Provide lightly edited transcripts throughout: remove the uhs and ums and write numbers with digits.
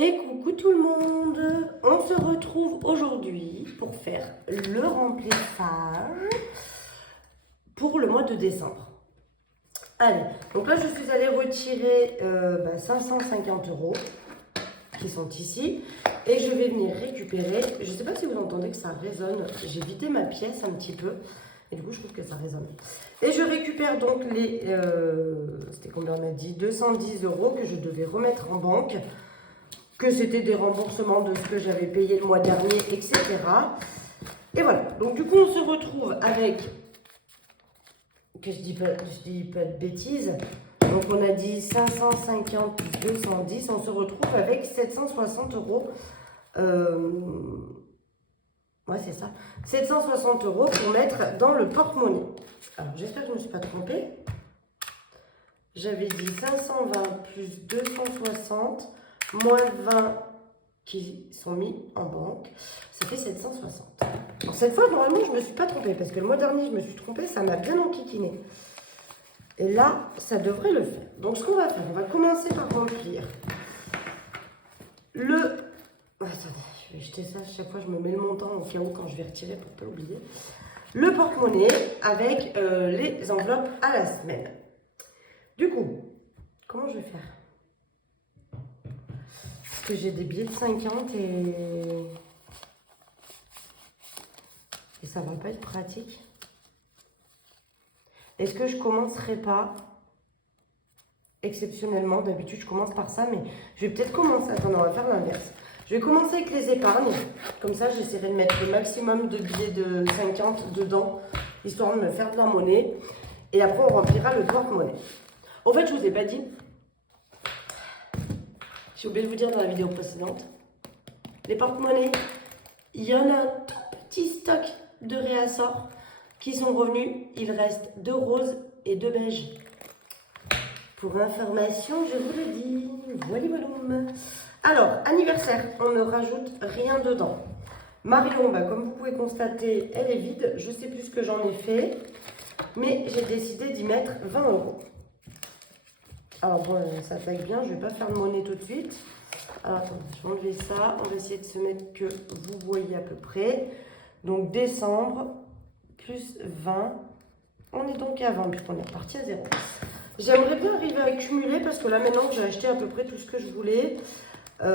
Et coucou tout le monde, on se retrouve aujourd'hui pour faire le remplissage pour le mois de décembre. Allez, donc là je suis allée retirer 550 € qui sont ici et je vais venir récupérer, je ne sais pas si vous entendez que ça résonne, j'ai vidé ma pièce un petit peu et du coup je trouve que ça résonne. Et je récupère donc les, c'était combien on a dit, 210 € que je devais remettre en banque, que c'était des remboursements de ce que j'avais payé le mois dernier, etc. Et voilà, donc du coup on se retrouve avec, que je dis pas de bêtises, donc on a dit 550 plus 210, on se retrouve avec 760 €. Ouais, c'est ça. 760 € pour mettre dans le porte-monnaie. Alors, j'espère que je ne me suis pas trompée. J'avais dit 520 plus 260, moins 20 qui sont mis en banque. Ça fait 760. Alors, cette fois, normalement, je ne me suis pas trompée parce que le mois dernier, je me suis trompée. Ça m'a bien enquiquiné. Et là, ça devrait le faire. Donc, ce qu'on va faire, on va commencer par remplir le... Attendez, je vais jeter ça. Chaque fois, je me mets le montant au cas où quand je vais retirer pour ne pas oublier. Le porte-monnaie avec les enveloppes à la semaine. Du coup, comment je vais faire? Parce que j'ai des billets de 50 et ça va pas être pratique. Est-ce que je commencerai pas exceptionnellement? D'habitude, je commence par ça, mais je vais peut-être commencer. Attendez, on va faire l'inverse. Je vais commencer avec les épargnes. Comme ça, j'essaierai de mettre le maximum de billets de 50 dedans, histoire de me faire de la monnaie. Et après, on remplira le porte-monnaie. En fait, je ne vous ai pas dit. J'ai oublié de vous dire dans la vidéo précédente. Les porte-monnaies, il y en a un tout petit stock de réassorts qui sont revenus. Il reste 2 roses et 2 beiges. Pour information, je vous le dis. Voilà, voilà. Alors, anniversaire, on ne rajoute rien dedans. Marion, comme vous pouvez constater, elle est vide. Je ne sais plus ce que j'en ai fait, mais j'ai décidé d'y mettre 20 €. Alors bon, ça attaque bien, je ne vais pas faire de monnaie tout de suite. Alors attendez, je vais enlever ça. On va essayer de se mettre que vous voyez à peu près. Donc décembre, plus 20. On est donc à 20, puisqu'on est reparti à 0. J'aimerais bien arriver à accumuler, parce que là maintenant que j'ai acheté à peu près tout ce que je voulais, il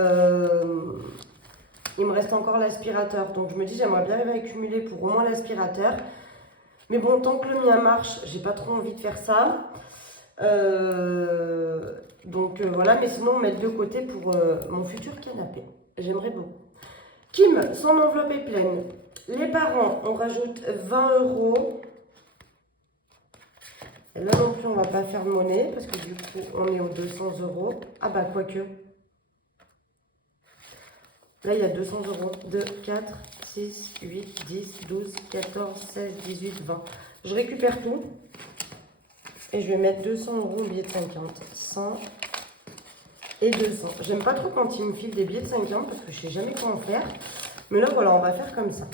me reste encore l'aspirateur. Donc je me dis, j'aimerais bien arriver à accumuler pour au moins l'aspirateur. Mais bon, tant que le mien marche, j'ai pas trop envie de faire ça. Voilà, mais sinon mettre de côté pour mon futur canapé. J'aimerais beaucoup. Kim, son enveloppe est pleine. Les parents, on rajoute 20 €. Et là non plus, on va pas faire de monnaie parce que du coup, on est aux 200 €. Ah bah, quoique. Là, il y a 200 €. 2, 4, 6, 8, 10, 12, 14, 16, 18, 20. Je récupère tout. Et je vais mettre 200 € au billet de 50. 100 et 200. J'aime pas trop quand ils me filent des billets de 50 parce que je sais jamais quoi en faire. Mais là, voilà, on va faire comme ça.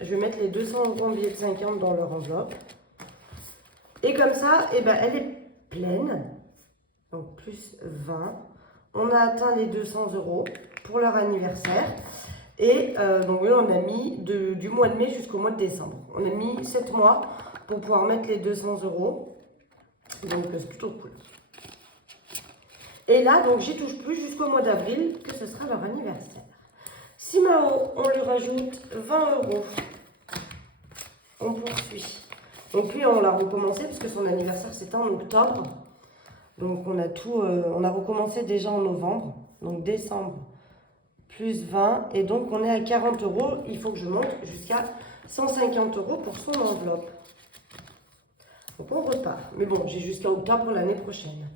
Je vais mettre les 200 € en billets de 50 dans leur enveloppe. Et comme ça, elle est pleine. Donc, plus 20. On a atteint les 200 € pour leur anniversaire. Et donc, oui, on a mis du mois de mai jusqu'au mois de décembre. On a mis 7 mois pour pouvoir mettre les 200 €. Donc c'est plutôt cool. Et là, donc j'y touche plus jusqu'au mois d'avril, que ce sera leur anniversaire. Simao, on lui rajoute 20 €. On poursuit. Donc lui, on l'a recommencé parce que son anniversaire c'était en octobre. Donc on a tout, on a recommencé déjà en novembre. Donc décembre plus 20. Et donc on est à 40 €. Il faut que je monte jusqu'à 150 € pour son enveloppe. Donc on repart. Mais bon, j'ai jusqu'à octobre l'année prochaine.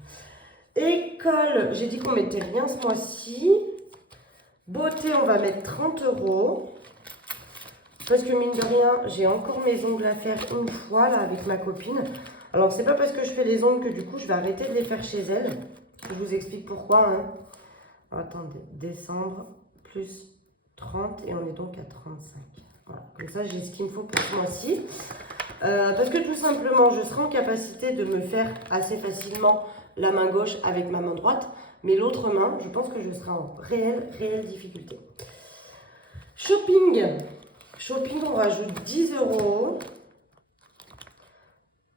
École, j'ai dit qu'on mettait rien ce mois-ci. Beauté, on va mettre 30 €. Parce que mine de rien, j'ai encore mes ongles à faire une fois là avec ma copine. Alors c'est pas parce que je fais les ongles que du coup je vais arrêter de les faire chez elle. Je vous explique pourquoi. Alors, attendez, décembre plus 30 et on est donc à 35. Voilà, comme ça j'ai ce qu'il me faut pour ce mois-ci. Parce que tout simplement, je serai en capacité de me faire assez facilement la main gauche avec ma main droite. Mais l'autre main, je pense que je serai en réelle difficulté. Shopping. Shopping, on rajoute 10 €.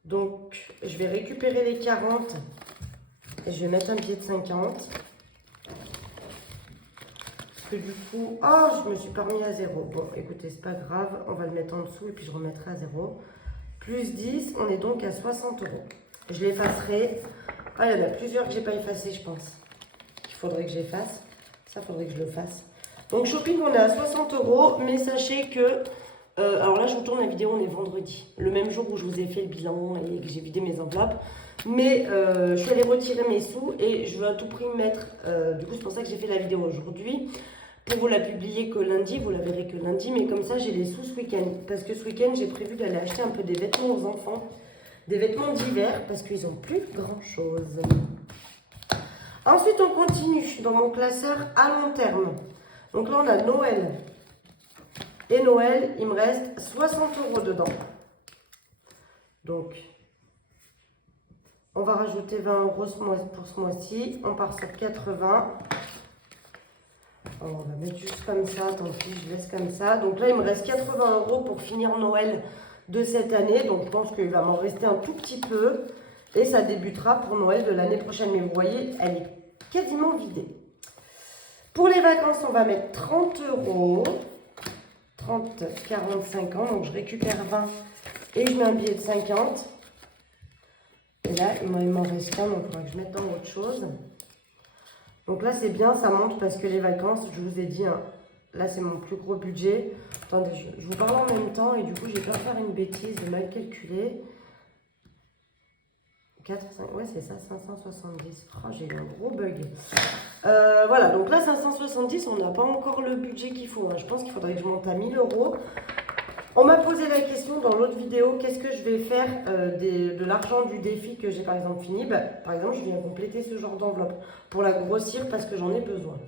Donc, je vais récupérer les 40 et je vais mettre un billet de 50. Parce que du coup, oh, je me suis pas remis à 0. Bon, écoutez, c'est pas grave, on va le mettre en dessous et puis je remettrai à 0. Plus 10, on est donc à 60 €. Je l'effacerai. Ah, il y en a plusieurs que j'ai pas effacé, je pense. Il faudrait que j'efface. Ça, faudrait que je le fasse. Donc, shopping, on est à 60 €, mais sachez que... alors là, je vous tourne la vidéo, on est vendredi. Le même jour où je vous ai fait le bilan et que j'ai vidé mes enveloppes. Mais je suis allée retirer mes sous et je veux à tout prix mettre... du coup, c'est pour ça que j'ai fait la vidéo aujourd'hui. Pour vous la publier que lundi, vous la verrez que lundi. Mais comme ça, j'ai les sous ce week-end. Parce que ce week-end, j'ai prévu d'aller acheter un peu des vêtements aux enfants. Des vêtements d'hiver parce qu'ils n'ont plus grand-chose. Ensuite, on continue dans mon classeur à long terme. Donc là, on a Noël. Et Noël, il me reste 60 € dedans. Donc, on va rajouter 20 € pour ce mois-ci. On part sur 80. Alors, on va mettre juste comme ça. Tant pis, je laisse comme ça. Donc là, il me reste 80 € pour finir Noël de cette année. Donc, je pense qu'il va m'en rester un tout petit peu. Et ça débutera pour Noël de l'année prochaine. Mais vous voyez, elle est quasiment vidée. Pour les vacances, on va mettre 30 €. 30, 40, 50. Donc, je récupère 20 et je mets un billet de 50. Et là, il m'en reste qu'un. Donc, il faudra que je mette dans autre chose. Donc là, c'est bien, ça monte parce que les vacances, je vous ai dit, hein, là, c'est mon plus gros budget. Attendez, je vous parle en même temps et du coup, j'ai peur de faire une bêtise, de mal calculer. 4, 5, ouais, c'est ça, 570. Oh, j'ai eu un gros bug. Voilà, donc là, 570, on n'a pas encore le budget qu'il faut. Hein. Je pense qu'il faudrait que je monte à 1000 €. On m'a posé la question dans l'autre vidéo, qu'est-ce que je vais faire de l'argent du défi que j'ai par exemple fini. Par exemple, je viens compléter ce genre d'enveloppe pour la grossir parce que j'en ai besoin.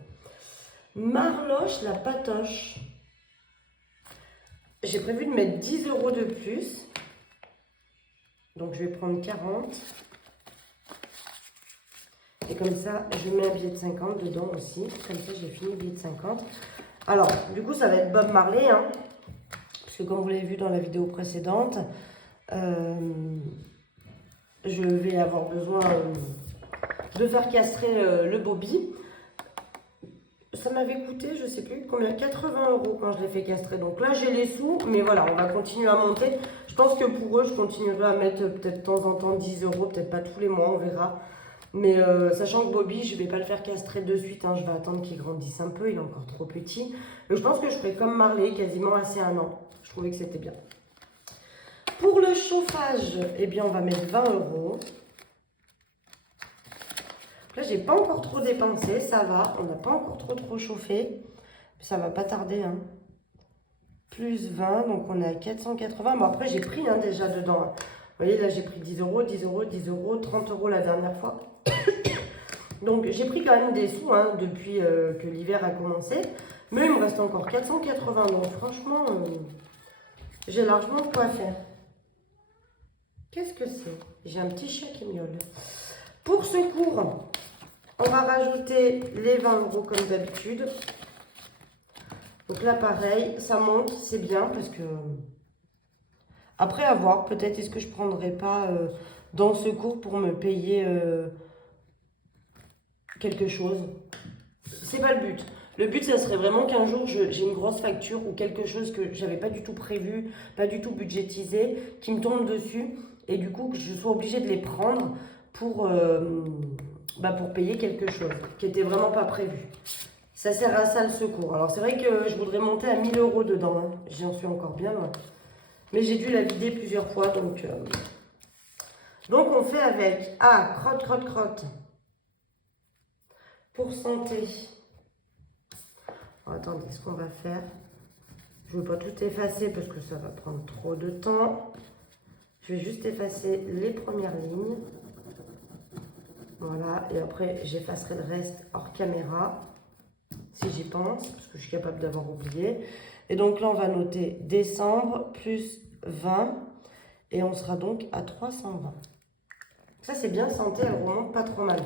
Marloche, la patoche. J'ai prévu de mettre 10 € de plus. Donc, je vais prendre 40. Et comme ça, je mets un billet de 50 dedans aussi. Comme ça, j'ai fini le billet de 50. Alors, du coup, ça va être Bob Marley. Hein, parce que comme vous l'avez vu dans la vidéo précédente, je vais avoir besoin de faire castrer le Bobby. Ça m'avait coûté, je ne sais plus combien, 80 € quand je l'ai fait castrer. Donc là, j'ai les sous, mais voilà, on va continuer à monter. Je pense que pour eux, je continuerai à mettre peut-être de temps en temps 10 €, peut-être pas tous les mois, on verra. Mais sachant que Bobby, je ne vais pas le faire castrer de suite, hein, je vais attendre qu'il grandisse un peu, il est encore trop petit. Mais je pense que je ferai comme Marley, quasiment assez un an. Je trouvais que c'était bien. Pour le chauffage, eh bien, on va mettre 20 €. Là, j'ai pas encore trop dépensé, ça va. On n'a pas encore trop chauffé. Ça va pas tarder. Hein. Plus 20, donc on est à 480. Bon, après, j'ai pris hein, déjà dedans. Hein. Vous voyez, là, j'ai pris 10 €, 10 €, 10 €, 30 € la dernière fois. Donc, j'ai pris quand même des sous hein, depuis que l'hiver a commencé. Mais il me reste encore 480. Donc, franchement, j'ai largement de quoi faire. Qu'est-ce que c'est? J'ai un petit chat qui miaule. Pour ce cours, on va rajouter les 20 € comme d'habitude. Donc là, pareil, ça monte, c'est bien parce que... Après, à voir, peut-être est-ce que je ne prendrai pas dans ce cours pour me payer quelque chose. C'est pas le but. Le but, ça serait vraiment qu'un jour, j'ai une grosse facture ou quelque chose que j'avais pas du tout prévu, pas du tout budgétisé, qui me tombe dessus. Et du coup, que je sois obligée de les prendre pour payer quelque chose qui n'était vraiment pas prévu. Ça sert à ça le secours. Alors c'est vrai que je voudrais monter à 1000 € dedans. Hein. J'en suis encore bien loin. Mais j'ai dû la vider plusieurs fois. Donc on fait avec crotte. Pour santé. Alors, attendez, ce qu'on va faire. Je ne veux pas tout effacer parce que ça va prendre trop de temps. Je vais juste effacer les premières lignes. Voilà, et après j'effacerai le reste hors caméra, si j'y pense, parce que je suis capable d'avoir oublié. Et donc là, on va noter décembre plus 20, et on sera donc à 320. Ça, c'est bien, santé, elle remonte pas trop mal.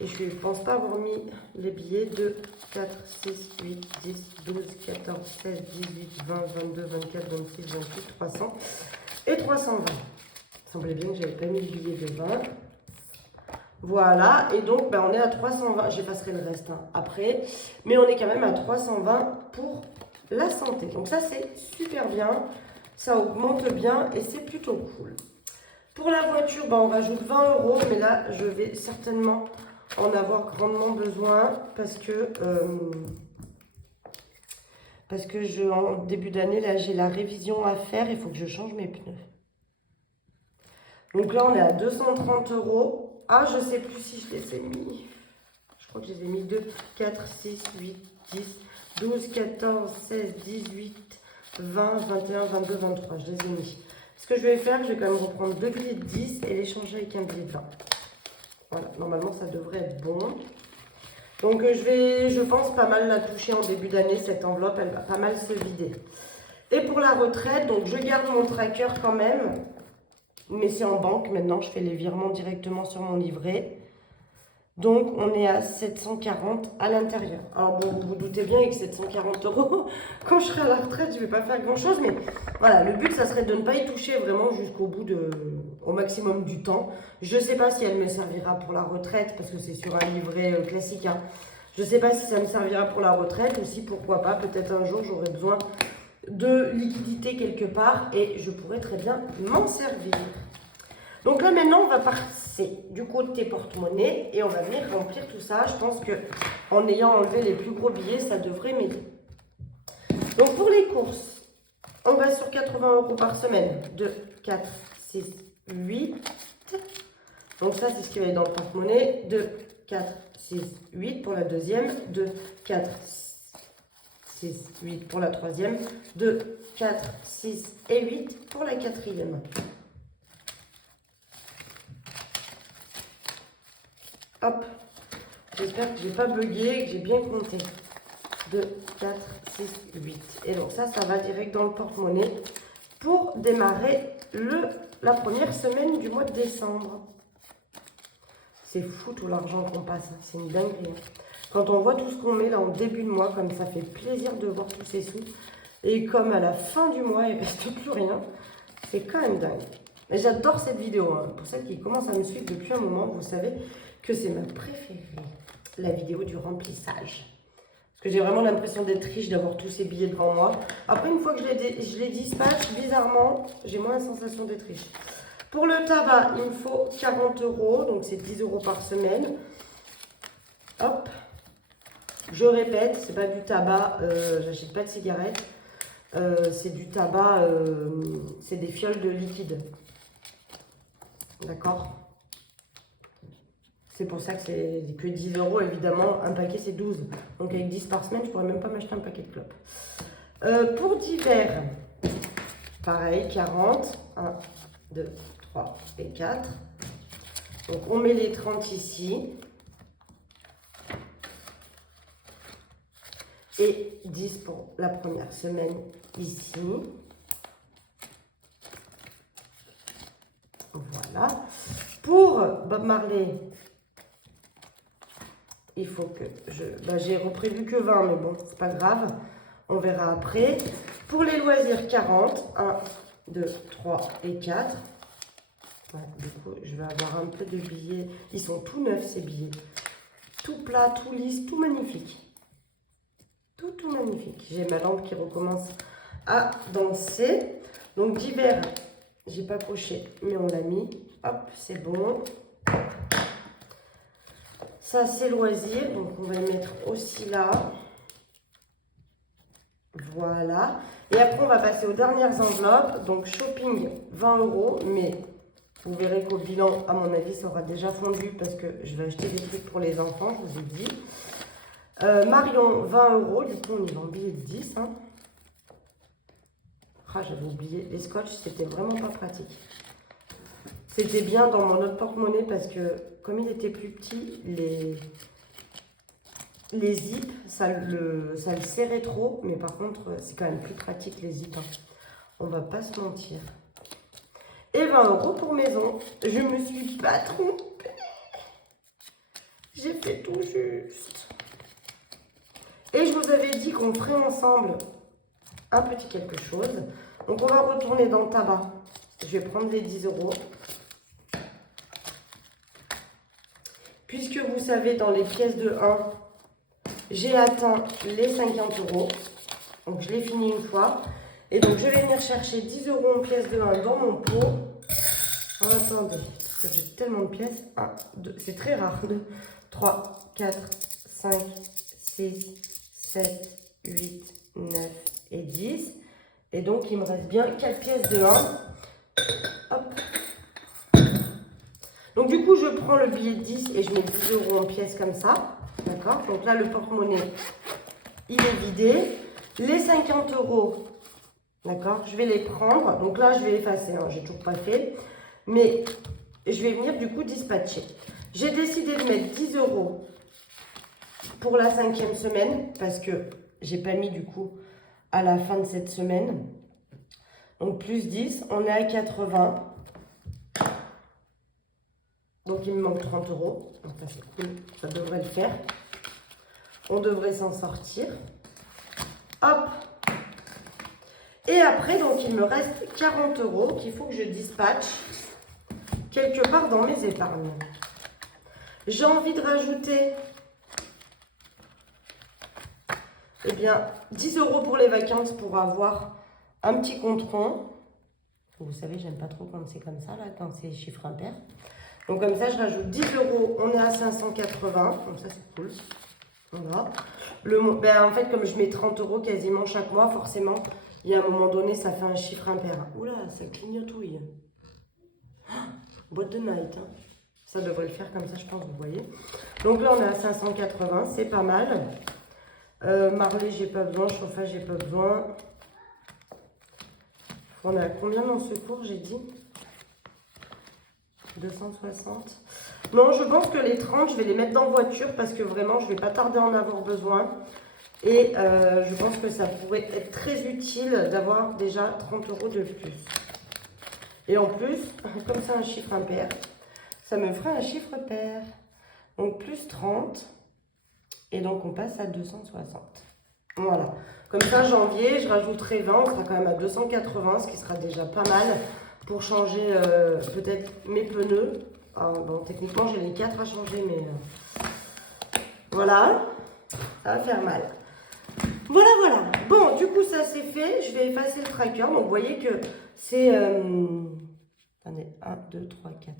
Et je ne pense pas avoir mis les billets de 4, 6, 8, 10, 12, 14, 16, 18, 20, 22, 24, 26, 28, 300 et 320. Il semblait bien que je n'avais pas mis le billet de 20. Voilà, et donc ben, on est à 320. J'effacerai le reste après. Mais on est quand même à 320 pour la santé. Donc ça, c'est super bien. Ça augmente bien et c'est plutôt cool. Pour la voiture, ben, on rajoute 20 €. Mais là, je vais certainement en avoir grandement besoin parce que en début d'année, là, j'ai la révision à faire. Il faut que je change mes pneus. Donc là, on est à 230 €. Ah, je ne sais plus si je les ai mis. Je crois que je les ai mis 2, 4, 6, 8, 10, 12, 14, 16, 18, 20, 21, 22, 23. Je les ai mis. Ce que je vais faire, je vais quand même reprendre 2 billets de 10 et les changer avec un billet de 20. Voilà, normalement, ça devrait être bon. Donc, je pense, pas mal la toucher en début d'année. Cette enveloppe, elle va pas mal se vider. Et pour la retraite, donc je garde mon tracker quand même. Mais c'est en banque maintenant, je fais les virements directement sur mon livret. Donc on est à 740 à l'intérieur. Alors bon, vous vous doutez bien avec 740 €, quand je serai à la retraite, je ne vais pas faire grand chose. Mais voilà, le but, ça serait de ne pas y toucher vraiment jusqu'au bout au maximum du temps. Je ne sais pas si elle me servira pour la retraite, parce que c'est sur un livret classique. Hein. Je ne sais pas si ça me servira pour la retraite ou si, pourquoi pas, peut-être un jour, j'aurai besoin de liquidité quelque part et je pourrais très bien m'en servir. Donc là maintenant on va passer du côté porte-monnaie et on va venir remplir tout ça. Je pense que en ayant enlevé les plus gros billets, ça devrait m'aider. Donc pour les courses, on va sur 80 € par semaine. 2, 4, 6, 8. Donc ça c'est ce qui va être dans le porte-monnaie. 2, 4, 6, 8 pour la deuxième. 2, 4, 6, 8 pour la troisième, 2, 4, 6 et 8 pour la quatrième. Hop, j'espère que je n'ai pas bugué, que j'ai bien compté. 2, 4, 6, 8. Et donc ça va direct dans le porte-monnaie pour démarrer la première semaine du mois de décembre. C'est fou tout l'argent qu'on passe, hein. C'est une dinguerie. Hein. Quand on voit tout ce qu'on met là en début de mois, comme ça fait plaisir de voir tous ces sous. Et comme à la fin du mois, il ne reste plus rien. C'est quand même dingue. Mais j'adore cette vidéo. Hein. Pour celles qui commencent à me suivre depuis un moment, vous savez que c'est ma préférée. La vidéo du remplissage. Parce que j'ai vraiment l'impression d'être riche, d'avoir tous ces billets devant moi. Après, une fois que je les dispatche, bizarrement, j'ai moins la sensation d'être riche. Pour le tabac, il me faut 40 €. Donc c'est 10 € par semaine. Hop. Je répète, c'est pas du tabac, j'achète pas de cigarettes, c'est du tabac, c'est des fioles de liquide. D'accord? C'est pour ça que c'est que 10 €, évidemment, un paquet c'est 12. Donc avec 10 par semaine, je pourrais même pas m'acheter un paquet de clopes. Pour divers, pareil, 40, 1, 2, 3 et 4. Donc on met les 30 ici. Et 10 pour la première semaine ici. Voilà. Pour Bob Marley, il faut que j'ai reprévu que 20, mais bon, c'est pas grave. On verra après. Pour les loisirs, 40. 1, 2, 3 et 4. Ouais, du coup, je vais avoir un peu de billets. Ils sont tout neufs, ces billets. Tout plat, tout lisse, tout magnifique. Tout magnifique. J'ai ma lampe qui recommence à danser. Donc divers, j'ai pas coché, mais on l'a mis. Hop, c'est bon. Ça, c'est loisir. Donc on va le mettre aussi là. Voilà. Et après, on va passer aux dernières enveloppes. Donc shopping, 20 €. Mais vous verrez qu'au bilan, à mon avis, ça aura déjà fondu parce que je vais acheter des trucs pour les enfants, je vous ai dit. Marion, 20 €. Du coup, on y va en billet de 10. Hein. Ah, j'avais oublié. Les scotch, c'était vraiment pas pratique. C'était bien dans mon autre porte-monnaie parce que, comme il était plus petit, les zips, ça le serrait trop. Mais par contre, c'est quand même plus pratique les zips. Hein. On va pas se mentir. Et 20 € pour maison. Je me suis pas trompée. J'ai fait tout juste. Et je vous avais dit qu'on ferait ensemble un petit quelque chose. Donc, on va retourner dans le tabac. Je vais prendre les 10 €. Puisque vous savez, dans les pièces de 1, j'ai atteint les 50 €. Donc, je l'ai fini une fois. Et donc, je vais venir chercher 10 € en pièces de 1 dans mon pot. Oh, attendez, parce que j'ai tellement de pièces. 1, 2, c'est très rare. 2, 3, 4, 5, 6, 7, 8, 9 et 10. Et donc, il me reste bien 4 pièces de 1. Hop. Donc, du coup, je prends le billet de 10 et je mets 10 € en pièces comme ça. D'accord? Donc là, le porte-monnaie, il est vidé. Les 50 €, d'accord? Je vais les prendre. Donc là, je vais effacer. Hein, j'ai toujours pas fait. Mais je vais venir, du coup, dispatcher. J'ai décidé de mettre 10 € pour la 5e semaine parce que j'ai pas mis, du coup, à la fin de cette semaine. Donc, plus 10, on est à 80. Donc, il me manque 30 €. Donc, ça, c'est cool. Ça devrait le faire. On devrait s'en sortir. Hop. Et après, donc, il me reste 40 € qu'il faut que je dispatche quelque part dans mes épargnes. J'ai envie de rajouter, eh bien, 10 € pour les vacances pour avoir un petit compte rond. Vous savez, j'aime pas trop quand c'est comme ça, là, quand c'est chiffre impair. Donc, comme ça, je rajoute 10 €. On est à 580. Donc, ça, c'est cool. Voilà. En fait, comme je mets 30 € quasiment chaque mois, forcément, il y a un moment donné, ça fait un chiffre impair. Oula, ça clignotouille. Boîte de night. Hein. Ça devrait le faire comme ça, je pense, vous voyez. Donc là, on est à 580, c'est pas mal. Marlé, j'ai pas besoin. Chauffage, j'ai pas besoin. On est à combien dans ce cours, j'ai dit 260. Non, je pense que les 30, je vais les mettre dans voiture parce que vraiment, je ne vais pas tarder à en avoir besoin. Et je pense que ça pourrait être très utile d'avoir déjà 30 € de plus. Et en plus, comme c'est un chiffre impair, ça me ferait un chiffre pair. Donc plus 30. Et donc on passe à 260. Voilà. Comme ça, janvier, je rajouterai 20. On sera quand même à 280, ce qui sera déjà pas mal pour changer peut-être mes pneus. Alors, bon, techniquement, j'ai les 4 à changer, mais voilà. Ça va faire mal. Voilà, voilà. Bon, du coup, ça c'est fait. Je vais effacer le tracker. Donc, vous voyez que c'est... Attendez, 1, 2, 3, 4.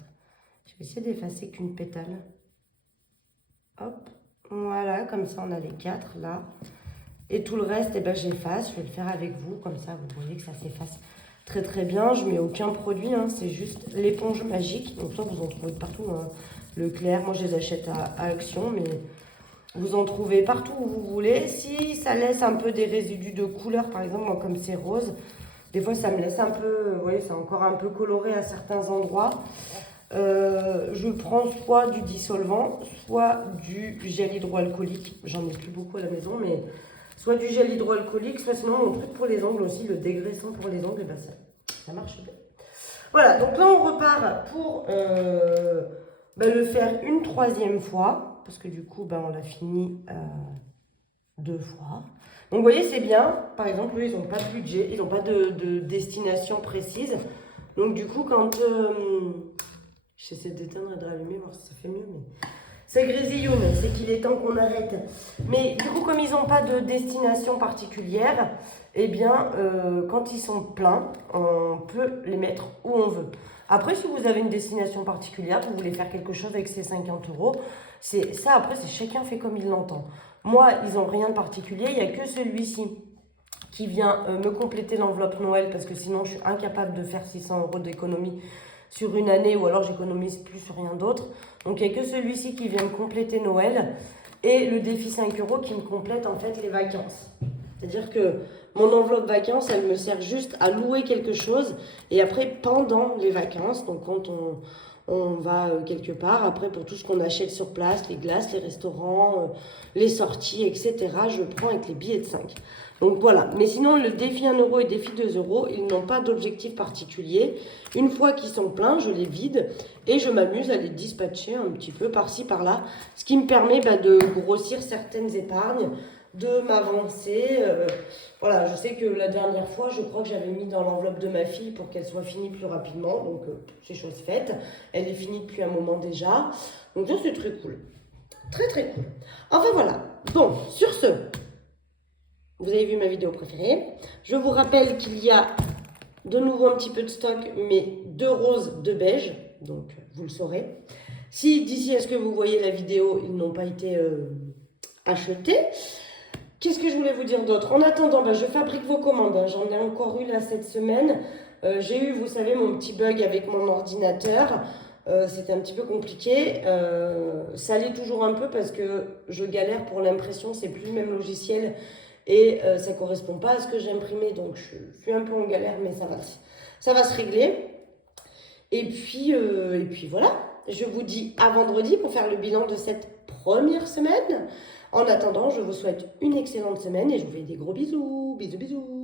Je vais essayer d'effacer qu'une pétale. Hop. Voilà, comme ça, on a les 4 là. Et tout le reste, eh ben, j'efface. Je vais le faire avec vous. Comme ça, vous voyez que ça s'efface très très bien. Je mets aucun produit. Hein. C'est juste l'éponge magique. Donc, ça, vous en trouvez partout. Hein. Leclerc, moi, je les achète à Action, mais... Vous en trouvez partout où vous voulez. Si ça laisse un peu des résidus de couleur, par exemple, moi, comme c'est rose, des fois ça me laisse un peu, vous voyez, c'est encore un peu coloré à certains endroits. Je prends soit du dissolvant, soit du gel hydroalcoolique. J'en ai plus beaucoup à la maison, mais soit du gel hydroalcoolique, soit sinon mon truc pour les ongles aussi, le dégraissant pour les ongles, ben ça marche bien. Voilà, donc là on repart pour le faire une 3e fois. Parce que du coup, on l'a fini 2 fois. Donc, vous voyez, c'est bien. Par exemple, eux, ils n'ont pas de budget. Ils n'ont pas de destination précise. Donc, du coup, quand... j'essaie d'éteindre et de rallumer, voir si ça fait mieux. Mais c'est grésillon, c'est qu'il est temps qu'on arrête. Mais du coup, comme ils n'ont pas de destination particulière, eh bien, quand ils sont pleins, on peut les mettre où on veut. Après, si vous avez une destination particulière, vous voulez faire quelque chose avec ces 50 €, après, c'est chacun fait comme il l'entend. Moi, ils n'ont rien de particulier. Il n'y a que celui-ci qui vient me compléter l'enveloppe Noël parce que sinon, je suis incapable de faire 600 € d'économie sur une année ou alors j'économise plus sur rien d'autre. Donc, il n'y a que celui-ci qui vient me compléter Noël et le défi 5 € qui me complète en fait les vacances. C'est-à-dire que mon enveloppe vacances, elle me sert juste à louer quelque chose et après, pendant les vacances, donc quand on va quelque part. Après, pour tout ce qu'on achète sur place, les glaces, les restaurants, les sorties, etc., je prends avec les billets de 5. Donc voilà. Mais sinon, le défi 1 euro et défi 2 euros, ils n'ont pas d'objectif particulier. Une fois qu'ils sont pleins, je les vide et je m'amuse à les dispatcher un petit peu par-ci, par-là. Ce qui me permet de grossir certaines épargnes, de m'avancer. Voilà, je sais que la dernière fois, je crois que j'avais mis dans l'enveloppe de ma fille pour qu'elle soit finie plus rapidement. Donc, c'est chose faite. Elle est finie depuis un moment déjà. Donc, ça, c'est très cool. Très, très cool. Enfin, voilà. Bon, sur ce, vous avez vu ma vidéo préférée. Je vous rappelle qu'il y a de nouveau un petit peu de stock, mais 2 roses, 2 beiges. Donc, vous le saurez. Si d'ici à ce que vous voyez la vidéo, ils n'ont pas été achetés. Qu'est-ce que je voulais vous dire d'autre? En attendant, je fabrique vos commandes. J'en ai encore eu là cette semaine. J'ai eu, vous savez, mon petit bug avec mon ordinateur. C'était un petit peu compliqué. Ça l'est toujours un peu parce que je galère pour l'impression. C'est plus le même logiciel et ça ne correspond pas à ce que j'ai imprimé. Donc, je suis un peu en galère, mais ça va se régler. Et puis voilà. Je vous dis à vendredi pour faire le bilan de cette première semaine. En attendant, je vous souhaite une excellente semaine et je vous fais des gros bisous. Bisous, bisous.